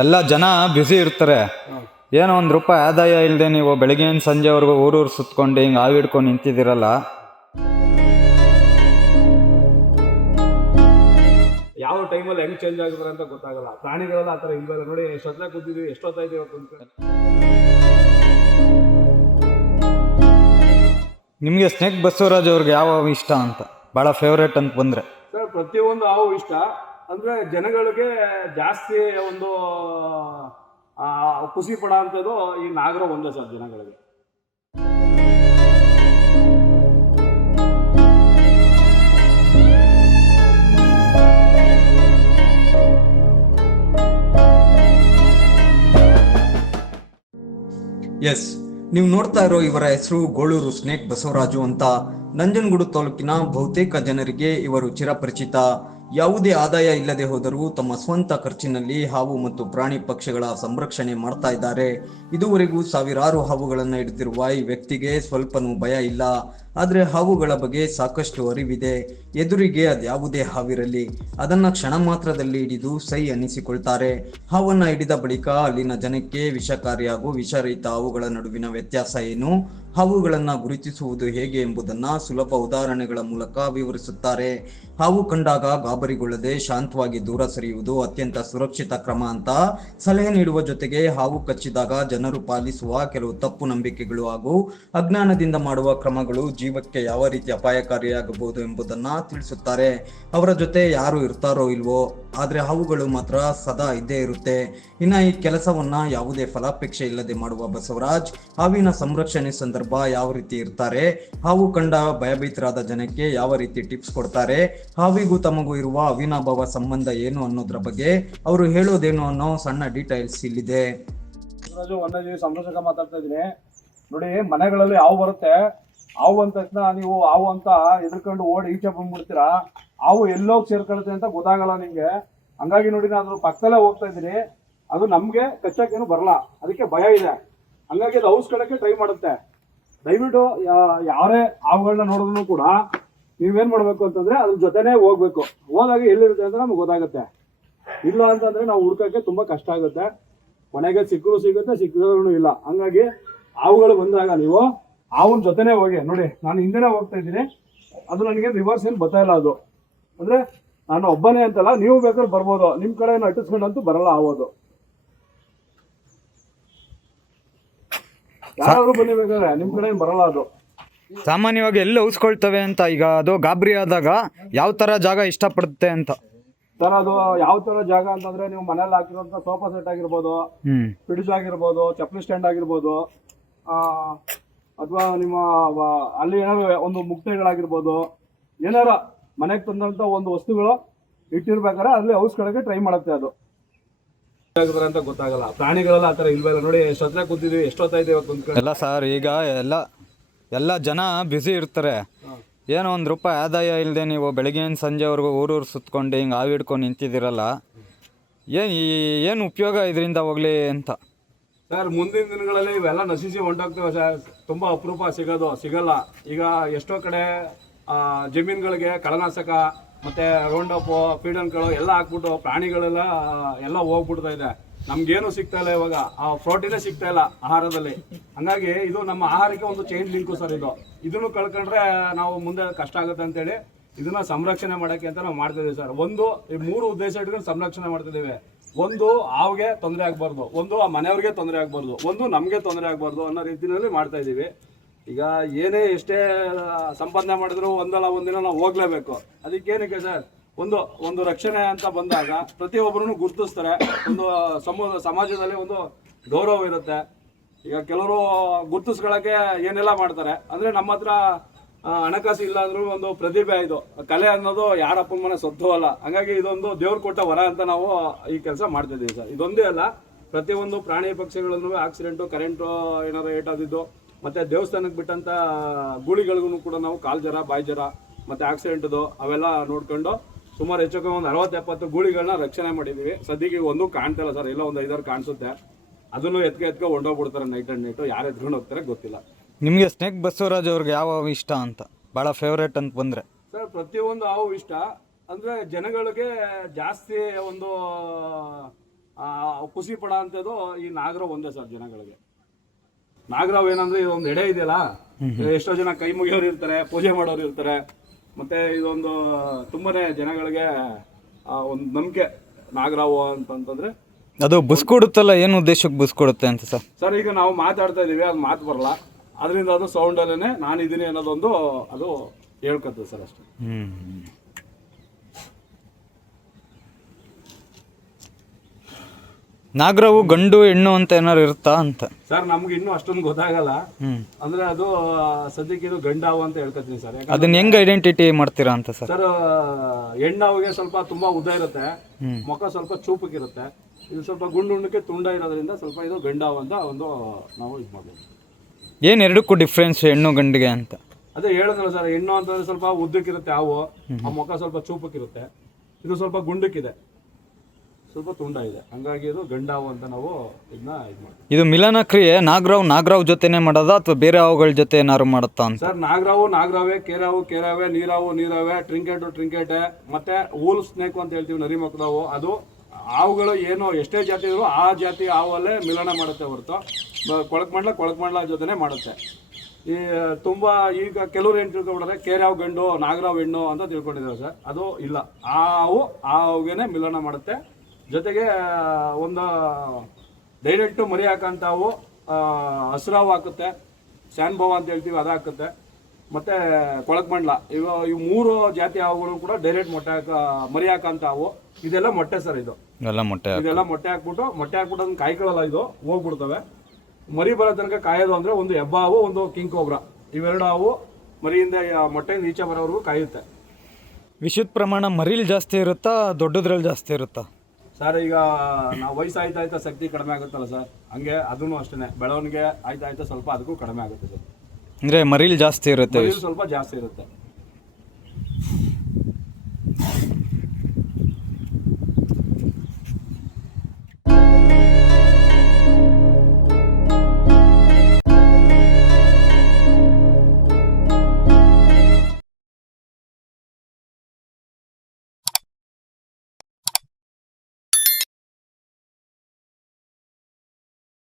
ಎಲ್ಲ ಜನ ಬ್ಯುಸಿ ಇರ್ತಾರೆ. ಏನೋ ಒಂದು ರೂಪಾಯಿ ಆದಾಯ ಇಲ್ಲದೆ ನೀವು ಬೆಳಗ್ಗೆಯಿಂದ ಸಂಜೆವರೆಗೂ ಊರೂರು ಸುತ್ಕೊಂಡು ಹಿಂಗೆ ಆವಿಡ್ಕೊಂಡು ನಿಂತಿದ್ದೀರಲ್ಲ. ಯಾವ ಟೈಮಲ್ಲಿ ಹೆಂಗ್ ಚೇಂಜ್ ಆಗಿದ್ರೆ ಅಂತ ಗೊತ್ತಾಗಲ್ಲ. ಪ್ರಾಣಿಗಳೆಲ್ಲ ಆ ಥರ ಇಲ್ವಲ್ಲ ನೋಡಿ, ಎಷ್ಟೊತ್ತ ಕೂತಿದ್ವಿ, ಎಷ್ಟೊತ್ತಾಯ್ತು ಇವತ್ತು ಅಂತ. ನಿಮಗೆ ಸ್ನೇಕ್ ಬಸವರಾಜ್ ಅವ್ರಿಗೆ ಯಾವ ಇಷ್ಟ ಅಂತ, ಭಾಳ ಫೇವ್ರೇಟ್ ಅಂತ ಬಂದರೆ? ಸರ್, ಪ್ರತಿಯೊಂದು ಹಾವು ಇಷ್ಟ. ಅಂದ್ರೆ ಜನಗಳಿಗೆ ಜಾಸ್ತಿ ಒಂದು ಖುಷಿ ಪಡೋ ಅಂಥದ್ದು ಈ ನಾಗರ ಒಂದೇ ಸರ್ ಜನಗಳಿಗೆ. ಎಸ್, ನೀವು ನೋಡ್ತಾ ಇರೋ ಇವರ ಹೆಸರು ಗೋಳೂರು ಸ್ನೇಕ್ ಬಸವರಾಜು ಅಂತ. ನಂಜನಗೂಡು ತಾಲೂಕಿನ ಬಹುತೇಕ ಜನರಿಗೆ ಇವರು ಚಿರಪರಿಚಿತ. ಯಾವುದೇ ಆದಾಯ ಇಲ್ಲದೆ ಹೋದರೂ ತಮ್ಮ ಸ್ವಂತ ಖರ್ಚಿನಲ್ಲಿ ಹಾವು ಮತ್ತು ಪ್ರಾಣಿ ಪಕ್ಷಿಗಳ ಸಂರಕ್ಷಣೆ ಮಾಡ್ತಾ ಇದ್ದಾರೆ. ಇದುವರೆಗೂ ಸಾವಿರಾರು ಹಾವುಗಳನ್ನು ಹಿಡಿದಿರುವ ಈ ವ್ಯಕ್ತಿಗೆ ಸ್ವಲ್ಪನೂ ಭಯ ಇಲ್ಲ. ಆದರೆ ಹಾವುಗಳ ಬಗ್ಗೆ ಸಾಕಷ್ಟು ಅರಿವಿದೆ. ಎದುರಿಗೆ ಅದ್ಯಾವುದೇ ಹಾವಿರಲಿ ಅದನ್ನ ಕ್ಷಣ ಮಾತ್ರದಲ್ಲಿ ಹಿಡಿದು ಸೈ ಅನ್ನಿಸಿಕೊಳ್ತಾರೆ. ಹಾವನ್ನ ಹಿಡಿದ ಬಳಿಕ ಅಲ್ಲಿನ ಜನಕ್ಕೆ ವಿಷಕಾರಿ ಹಾಗೂ ವಿಷರಹಿತ ಹಾವುಗಳ ನಡುವಿನ ವ್ಯತ್ಯಾಸ ಏನು, ಹಾವುಗಳನ್ನ ಗುರುತಿಸುವುದು ಹೇಗೆ ಎಂಬುದನ್ನ ಸುಲಭ ಉದಾಹರಣೆಗಳ ಮೂಲಕ ವಿವರಿಸುತ್ತಾರೆ. ಹಾವು ಕಂಡಾಗ ಗಾಬರಿಗೊಳ್ಳದೆ ಶಾಂತವಾಗಿ ದೂರ ಸರಿಯುವುದು ಅತ್ಯಂತ ಸುರಕ್ಷಿತ ಕ್ರಮ ಅಂತ ಸಲಹೆ ನೀಡುವ ಜೊತೆಗೆ ಹಾವು ಕಚ್ಚಿದಾಗ ಜನರು ಪಾಲಿಸುವ ಕೆಲವು ತಪ್ಪು ನಂಬಿಕೆಗಳು ಹಾಗೂ ಅಜ್ಞಾನದಿಂದ ಮಾಡುವ ಕ್ರಮಗಳು ಜೀವಕ್ಕೆ ಯಾವ ರೀತಿ ಅಪಾಯಕಾರಿಯಾಗಬಹುದು ಎಂಬುದನ್ನ ತಿಳಿಸುತ್ತಾರೆ. ಅವರ ಜೊತೆ ಯಾರು ಇರ್ತಾರೋ ಇಲ್ವೋ, ಆದ್ರೆ ಹಾವುಗಳು ಮಾತ್ರ ಸದಾ ಇದ್ದೇ ಇರುತ್ತೆ. ಇನ್ನ ಈ ಕೆಲಸವನ್ನ ಯಾವುದೇ ಫಲಾಪೇಕ್ಷೆ ಇಲ್ಲದೆ ಮಾಡುವ ಬಸವರಾಜ್ ಹಾವಿನ ಸಂರಕ್ಷಣೆ ಸಂದರ್ಭ ಯಾವ ರೀತಿ ಇರ್ತಾರೆ, ಹಾವು ಕಂಡ ಭಯಭೀತರಾದ ಜನಕ್ಕೆ ಯಾವ ರೀತಿ ಟಿಪ್ಸ್ ಕೊಡ್ತಾರೆ, ಹಾವಿಗೂ ತಮಗೂ ಇರುವ ಅವಿನಾಭಾವ ಸಂಬಂಧ ಏನು ಅನ್ನೋದ್ರ ಬಗ್ಗೆ ಅವರು ಹೇಳೋದೇನು ಅನ್ನೋ ಸಣ್ಣ ಡೀಟೇಲ್ಸ್ ಇಲ್ಲಿದೆ. ವನ್ಯಜೀವಿ ಸಂರಕ್ಷಕ ಮಾತಾಡ್ತಾ ಇದ್ದೀನಿ ನೋಡಿ. ಮನೆಗಳಲ್ಲಿ ಹಾವು ಬರುತ್ತೆ, ಹಾವು ಅಂದ ತಕ್ಷಣ ನೀವು ಹಾವು ಅಂತ ಎದ್ರಕೊಂಡು ಓಡಿ ಈಚೆ ಬಂದ್ಬಿಡ್ತೀರಾ. ಹಾವು ಎಲ್ಲೋಗಿ ಸೇರ್ಕೊಳುತ್ತೆ ಅಂತ ಗೊತ್ತಾಗಲ್ಲ ನಿಮ್ಗೆ. ಹಂಗಾಗಿ ನೋಡಿ, ನಾನು ಅದ್ರ ಪಕ್ಕದಲ್ಲೇ ಹೋಗ್ತಾ ಇದ್ದೀನಿ. ಅದು ನಮ್ಗೆ ಕಚ್ಚಕ್ಕೇನು ಬರಲ್ಲ, ಅದಕ್ಕೆ ಭಯ ಇದೆ. ಹಂಗಾಗಿ ಅದು ಔಷಧಕ್ಕೆ ಟ್ರೈ ಮಾಡುತ್ತೆ. ದಯವಿಟ್ಟು ಯಾರೇ ಹಾವುಗಳನ್ನ ನೋಡಿದ್ರು ಕೂಡ ನೀವೇನ್ ಮಾಡ್ಬೇಕು ಅಂತಂದ್ರೆ ಅದ್ರ ಜೊತೆನೇ ಹೋಗ್ಬೇಕು. ಹೋದಾಗ ಎಲ್ಲಿರುತ್ತೆ ಅಂತ ನಮ್ಗೆ ಗೊತ್ತಾಗುತ್ತೆ. ಇಲ್ಲ ಅಂತಂದ್ರೆ ನಾವು ಹುಡ್ಕಕ್ಕೆ ತುಂಬಾ ಕಷ್ಟ ಆಗುತ್ತೆ. ಮನೆಗೆ ಸಿಕ್ಕರು ಸಿಗುತ್ತೆ, ಸಿಕ್ಕಿದ್ರು ಇಲ್ಲ. ಹಂಗಾಗಿ ಹಾವುಗಳು ಬಂದಾಗ ನೀವು ಹಾವಿನ ಜೊತೆನೇ ಹೋಗಿ ನೋಡಿ. ನಾನು ಹಿಂದೆನೇ ಹೋಗ್ತಾ ಇದ್ದೀನಿ, ಅದು ನನಗೆ ರಿವರ್ಸ್ ಏನು ಬರ್ತಾ ಇಲ್ಲ. ಅದು ಅಂದ್ರೆ ನಾನು ಒಬ್ಬನೇ ಅಂತಲ್ಲ, ನೀವು ಬೇಕಾದ್ರೆ ಬರ್ಬೋದು. ನಿಮ್ ಕಡೆ ಅಟ್ಟಿಸ್ಕೊಂಡಂತೂ ಬರಲ್ಲ ಹಾವೋದು. ಯಾರಾದ್ರೂ ಬನ್ನಿ ಬೇಕಾದ್ರೆ, ನಿಮ್ ಕಡೆ ಬರಲ್ಲ ಅದು. ಸಾಮಾನ್ಯವಾಗಿ ಎಲ್ಲಿ ಔಸ್ಕೊಳ್ತವೆ ಅಂತ, ಈಗ ಅದು ಗಾಬರಿ ಆದಾಗ ಯಾವ ಥರ ಜಾಗ ಇಷ್ಟಪಡುತ್ತೆ ಅಂತ? ಸರ್, ಅದು ಯಾವ ತರ ಜಾಗ ಅಂತಂದ್ರೆ ನೀವು ಮನೇಲಿ ಹಾಕಿರೋಂಥ ಸೋಫಾ ಸೆಟ್ ಆಗಿರ್ಬೋದು, ಫ್ರಿಡ್ಜ್ ಆಗಿರ್ಬೋದು, ಚಪ್ಪಲಿ ಸ್ಟ್ಯಾಂಡ್ ಆಗಿರ್ಬೋದು, ಅಥವಾ ನಿಮ್ಮ ಅಲ್ಲಿ ಏನಾದ್ರು ಒಂದು ಮುಕ್ತೆಗಳಾಗಿರ್ಬೋದು, ಏನಾರ ಮನೆಗೆ ತಂದಂತ ಒಂದು ವಸ್ತುಗಳು ಇಟ್ಟಿರ್ಬೇಕಾದ್ರೆ ಅಲ್ಲಿ ಔಸ್ಕೊಳ್ಳೋಕೆ ಟ್ರೈ ಮಾಡುತ್ತೆ. ಅದು ಅಂತ ಗೊತ್ತಾಗಲ್ಲ. ಪ್ರಾಣಿಗಳೆಲ್ಲ ಆ ಥರ ಇಲ್ವಲ್ಲ ನೋಡಿ, ಎಷ್ಟೊತ್ತ ಕೂತಿದ್ವಿ, ಎಷ್ಟೊತ್ತಾಯ್ತು ಇವತ್ತು. ಎಲ್ಲ ಸರ್, ಈಗ ಎಲ್ಲ ಜನ ಬ್ಯುಸಿ ಇರ್ತಾರೆ. ಏನೋ ಒಂದು ರೂಪಾಯಿ ಆದಾಯ ಇಲ್ಲದೆ ನೀವು ಬೆಳಗ್ಗೆಯಿಂದ ಸಂಜೆವರೆಗೂ ಊರೂರು ಸುತ್ಕೊಂಡು ಹಿಂಗೆ ಆವಿಡ್ಕೊಂಡು ನಿಂತಿದ್ದೀರಲ್ಲ, ಏನು ಉಪಯೋಗ ಇದರಿಂದ ಹೋಗ್ಲಿ ಅಂತ? ಸರ್, ಮುಂದಿನ ದಿನಗಳಲ್ಲಿ ಇವೆಲ್ಲ ನಶಿಸಿ ಹೊಂಟೋಗ್ತವೆ ಸರ್. ತುಂಬ ಅಪರೂಪ ಸಿಗಲ್ಲ. ಈಗ ಎಷ್ಟೋ ಕಡೆ ಜಮೀನುಗಳಿಗೆ ಕಳನಾಶಕ ಮತ್ತೆ ರೌಂಡಪ್ ಫೀಡನ್ಗಳು ಎಲ್ಲ ಹಾಕ್ಬಿಟ್ಟು ಪ್ರಾಣಿಗಳೆಲ್ಲ ಎಲ್ಲ ಹೋಗ್ಬಿಡ್ತಾ ಇದೆ. ನಮ್ಗೇನು ಸಿಗ್ತಾ ಇಲ್ಲ ಇವಾಗ, ಆ ಪ್ರೋಟೀನೇ ಸಿಗ್ತಾ ಇಲ್ಲ ಆಹಾರದಲ್ಲಿ. ಹಂಗಾಗಿ ಇದು ನಮ್ಮ ಆಹಾರಕ್ಕೆ ಒಂದು ಚೈನ್ ಲಿಂಕು ಸರ್. ಇದನ್ನು ಕಳ್ಕೊಂಡ್ರೆ ನಾವು ಮುಂದೆ ಕಷ್ಟ ಆಗುತ್ತೆ ಅಂತೇಳಿ ಇದನ್ನ ಸಂರಕ್ಷಣೆ ಮಾಡೋಕ್ಕೆ ಅಂತ ನಾವು ಮಾಡ್ತಿದ್ದೀವಿ ಸರ್. ಈ 3 ಉದ್ದೇಶ ಇಟ್ಕೊಂಡು ಸಂರಕ್ಷಣೆ ಮಾಡ್ತಿದ್ದೀವಿ. ಒಂದು, ಹಾವಿಗೆ ತೊಂದರೆ ಆಗ್ಬಾರ್ದು, ಒಂದು ಆ ಮನೆಯವ್ರಿಗೆ ತೊಂದರೆ ಆಗ್ಬಾರ್ದು, ಒಂದು ನಮಗೆ ತೊಂದರೆ ಆಗ್ಬಾರ್ದು ಅನ್ನೋ ರೀತಿಯಲ್ಲಿ ಮಾಡ್ತಾ ಇದ್ದೀವಿ. ಈಗ ಏನೇ ಎಷ್ಟೇ ಸಂಪಾದನೆ ಮಾಡಿದ್ರು ಒಂದಲ್ಲ ಒಂದಿನ ನಾವು ಹೋಗ್ಲೇಬೇಕು. ಅದಕ್ಕೇನಕ್ಕೆ ಸರ್, ಒಂದು ರಕ್ಷಣೆ ಅಂತ ಬಂದಾಗ ಪ್ರತಿಯೊಬ್ಬರನ್ನು ಗುರುತಿಸ್ತಾರೆ. ಒಂದು ಸಮಾಜದಲ್ಲಿ ಒಂದು ಗೌರವ ಇರುತ್ತೆ. ಈಗ ಕೆಲವರು ಗುರುತಿಸ್ಕೊಳ್ಳೋಕೆ ಏನೆಲ್ಲ ಮಾಡ್ತಾರೆ ಅಂದ್ರೆ, ನಮ್ಮ ಹತ್ರ ಹಣಕಾಸು ಇಲ್ಲ ಅಂದ್ರೂ ಒಂದು ಪ್ರತಿಭೆ, ಇದು ಕಲೆ ಅನ್ನೋದು ಯಾರಪ್ಪನ ಮನೆ ಸೊತ್ತು ಅಲ್ಲ. ಹಂಗಾಗಿ ಇದೊಂದು ದೇವ್ರು ಕೊಟ್ಟ ವರ ಅಂತ ನಾವು ಈ ಕೆಲಸ ಮಾಡ್ತಿದ್ದೀವಿ ಸರ್. ಇದೊಂದೇ ಅಲ್ಲ, ಪ್ರತಿಯೊಂದು ಪ್ರಾಣಿ ಪಕ್ಷಿಗಳನ್ನು ಆಕ್ಸಿಡೆಂಟು, ಕರೆಂಟು ಏನಾದ್ರು ಏಟಾದಿದ್ದು, ಮತ್ತೆ ದೇವಸ್ಥಾನಕ್ಕೆ ಬಿಟ್ಟಂತ ಗೂಳಿಗಳಿಗೂ ಕೂಡ ನಾವು ಕಾಲ್ ಜ್ವರ, ಬಾಯಿ ಜ್ವರ ಮತ್ತೆ ಆಕ್ಸಿಡೆಂಟ್ದು ಅವೆಲ್ಲ ನೋಡ್ಕೊಂಡು ಸುಮಾರು ಹೆಚ್ಚು ಒಂದು 60-70 ಗೂಳಿಗಳನ್ನ ರಕ್ಷಣೆ ಮಾಡಿದೀವಿ. ಸದ್ಯಕ್ಕೆ ಒಂದು ಕಾಣ್ತಾ ಇಲ್ಲ ಸರ್, ಎಲ್ಲ ಒಂದು 5-6 ಕಾಣಿಸುತ್ತೆ. ಅದನ್ನು ಎತ್ಕ ಹೊಂಡೋಗ್ಬಿಡ್ತಾರೆ ನೈಟ್ ಅಂಡ್ ನೈಟು. ಯಾರು ಎತ್ಕೊಂಡು ಹೋಗ್ತಾರೆ ಗೊತ್ತಿಲ್ಲ. ನಿಮಗೆ ಸ್ನೇಕ್ ಬಸವರಾಜ್ ಅವ್ರಿಗೆ ಯಾವ ಇಷ್ಟ ಅಂತ, ಭಾಳ ಫೇವ್ರೇಟ್ ಅಂತ ಬಂದರೆ? ಸರ್, ಪ್ರತಿಯೊಂದು ಹಾವು ಇಷ್ಟ. ಅಂದ್ರೆ ಜನಗಳಿಗೆ ಜಾಸ್ತಿ ಒಂದು ಖುಷಿ ಪಡ ಅಂತದ್ದು ಈ ನಾಗರಾವ್ ಒಂದೇ ಸರ್ ಜನಗಳಿಗೆ. ನಾಗರಾವ್ ಏನಂದ್ರೆ ಇದೊಂದು ಎಡೆ ಇದೆಯಲ್ಲ, ಎಷ್ಟೋ ಜನ ಕೈ ಮುಗಿಯೋರು ಇರ್ತಾರೆ, ಪೂಜೆ ಮಾಡೋರು ಇರ್ತಾರೆ, ಮತ್ತೆ ಇದೊಂದು ತುಂಬಾನೇ ಜನಗಳಿಗೆ ಒಂದು ನಂಬಿಕೆ ನಾಗರಾವ್ ಅಂತಂತಂದ್ರೆ. ಅದು ಬುಸ್ ಕೊಡುತ್ತಲ್ಲ, ಏನು ಉದ್ದೇಶಕ್ಕೆ ಬುಸ್ ಕೊಡುತ್ತೆ ಅಂತ ಸರ್? ಸರ್ ಈಗ ನಾವು ಮಾತಾಡ್ತಾ ಇದೀವಿ, ಅದು ಮಾತು ಬರಲ್ಲ, ಅದರಿಂದ ಅದು ಸೌಂಡಲ್ಲೇ ನಾನಿದ್ದೀನಿ ಅನ್ನೋದೊಂದು ಅದು ಹೇಳ್ಕೊತದೆ ಸರ್ ಅಷ್ಟೇ. ನಾಗರಾವು ಗಂಡು ಹೆಣ್ಣು ಅಂತ ಏನಾರು ಇರುತ್ತಾ ಅಂತ? ಸರ್ ನಮ್ಗೆ ಇನ್ನೂ ಅಷ್ಟೊಂದು ಗೊತ್ತಾಗಲ್ಲ, ಅಂದ್ರೆ ಅದು ಸದ್ಯಕ್ಕೆ ಇದು ಗಂಡಾವು ಅಂತ ಹೇಳ್ಕೊತೀನಿ ಸರ್. ಅದನ್ನ ಹೆಂಗ್ ಐಡೆಂಟಿಟಿ ಮಾಡ್ತೀರಾ ಅಂತ ಸರ್? ಸರ್ ಹೆಣ್ಣಾವಿಗೆ ಸ್ವಲ್ಪ ತುಂಬಾ ಉದ್ದ ಇರುತ್ತೆ, ಮುಖ ಸ್ವಲ್ಪ ಚೂಪಕ್ಕಿರುತ್ತೆ, ಇದು ಸ್ವಲ್ಪ ಗುಂಡುಂಡಕ್ಕೆ ತುಂಡ ಇರೋದ್ರಿಂದ ಸ್ವಲ್ಪ ಇದು ಗಂಡಾವು ಅಂತ ಒಂದು ನಾವು ಇದು ಮಾಡ್ಬೋದು. ಏನು ಎರಡಕ್ಕೂ ಡಿಫ್ರೆನ್ಸ್ ಹೆಣ್ಣು ಗಂಡಿಗೆ ಅಂತ? ಅದೇ ಹೇಳಿದ್ರಲ್ಲ ಸರ್, ಹೆಣ್ಣು ಅಂತಂದ್ರೆ ಸ್ವಲ್ಪ ಉದ್ದಕ್ಕಿರುತ್ತೆ ಹಾವು, ಆ ಮುಖ ಸ್ವಲ್ಪ ಚೂಪಕ್ಕಿರುತ್ತೆ, ಇದು ಸ್ವಲ್ಪ ಗುಂಡಕ್ಕಿದೆ, ಸ್ವಲ್ಪ ತುಂಡ ಇದೆ, ಹಂಗಾಗಿ ಇದು ಗಂಡಾವು ಅಂತ ನಾವು ಇದನ್ನ ಇದು ಮಾಡ್ತೀವಿ. ಇದು ಮಿಲನ ಕ್ರಿಯೆ ನಾಗರಾವ್ ಜೊತೆನೆ ಮಾಡೋದಾ ಅಥವಾ ಬೇರೆ ಹಾವುಗಳ ಜೊತೆ ಏನಾದ್ರು ಮಾಡುತ್ತಾ ಅಂತ? ಸರ್ ನಾಗರಾವೇ, ಕೇರಾವೆ, ನೀರಾವೆ, ಟ್ರಿಂಕೆಟೆ, ಮತ್ತೆ ವೂಲ್ ಸ್ನೇಕ್ ಅಂತ ಹೇಳ್ತೀವಿ, ನರಿ ಮಕ್ಕಳವು. ಅದು ಹಾವುಗಳು ಏನು ಎಷ್ಟೇ ಜಾತಿ ಇದ್ರು ಆ ಜಾತಿ ಹಾವಲ್ಲೇ ಮಿಲನ ಮಾಡುತ್ತೆ ಹೊರತು ಕೊಳಕ್ಮಂಡ್ಲ ಜೊತೆನೆ ಮಾಡುತ್ತೆ. ಈ ತುಂಬಾ ಈಗ ಕೆಲವ್ರು ಏನು ತಿಳ್ಕೊಂಡ್ಬಿಟ್ರೆ ಕೇರಾವ್ ಗಂಡು ನಾಗರಾವ್ ಹೆಣ್ಣು ಅಂತ ತಿಳ್ಕೊಂಡಿದ್ದಾರೆ ಸರ್. ಅದು ಇಲ್ಲ, ಆ ಹಾವುಗೆನೆ ಮಿಲನ ಮಾಡುತ್ತೆ. ಜೊತೆಗೆ ಒಂದು ಡೈರೆಕ್ಟು ಮರಿ ಹಾಕಂತ ಹಾವು ಹಸ್ರಾವು ಹಾಕುತ್ತೆ, ಶಾನ್ಭವ ಅಂತ ಹೇಳ್ತೀವಿ ಅದು ಹಾಕುತ್ತೆ, ಮತ್ತೆ ಕೊಳಕ್ಮಂಡ್ಲ. ಇವು ಮೂರು ಜಾತಿ ಹಾವುಗಳು ಕೂಡ ಡೈರೆಕ್ಟ್ ಮರಿ ಹಾಕಂತ ಹಾವು. ಇದೆಲ್ಲ ಮೊಟ್ಟೆ ಸರ್, ಇದೆಲ್ಲ ಮೊಟ್ಟೆ ಹಾಕ್ಬಿಟ್ಟು ಅದನ್ನ ಕಾಯ್ಕೊಳ್ಳಲ್ಲ, ಇದು ಹೋಗ್ಬಿಡ್ತವೆ. ಮರಿ ಬರೋ ತನಕ ಕಾಯೋದು ಅಂದ್ರೆ ಒಂದು ಹೆಬ್ಬ ಹಾವು, ಒಂದು ಕಿಂಗ್ ಕೋಬ್ರಾ, ಇವೆರಡು ಹಾವು ಮರಿಯಿಂದ ಮೊಟ್ಟೆಯಿಂದ ಈಚೆ ಬರೋವರೆಗೂ ಕಾಯುತ್ತೆ. ವಿಷದ ಪ್ರಮಾಣ ಮರಿಲ್ ಜಾಸ್ತಿ ಇರುತ್ತಾ ದೊಡ್ಡದ್ರಲ್ಲಿ ಜಾಸ್ತಿ ಇರುತ್ತಾ ಸರ್? ಈಗ ನಾವು ವಯಸ್ಸಾಯ್ತಾ ಶಕ್ತಿ ಕಡಿಮೆ ಆಗುತ್ತಲ್ಲ ಸರ್, ಹಂಗೆ ಅದನ್ನು ಅಷ್ಟೇ ಬೆಳವಣಿಗೆ ಆಯ್ತಾ ಸ್ವಲ್ಪ ಅದಕ್ಕೂ ಕಡಿಮೆ ಆಗುತ್ತೆ ಸರ್. ಅಂದ್ರೆ ಮರಿಲ್ ಜಾಸ್ತಿ ಇರುತ್ತೆ, ಸ್ವಲ್ಪ ಜಾಸ್ತಿ ಇರುತ್ತೆ.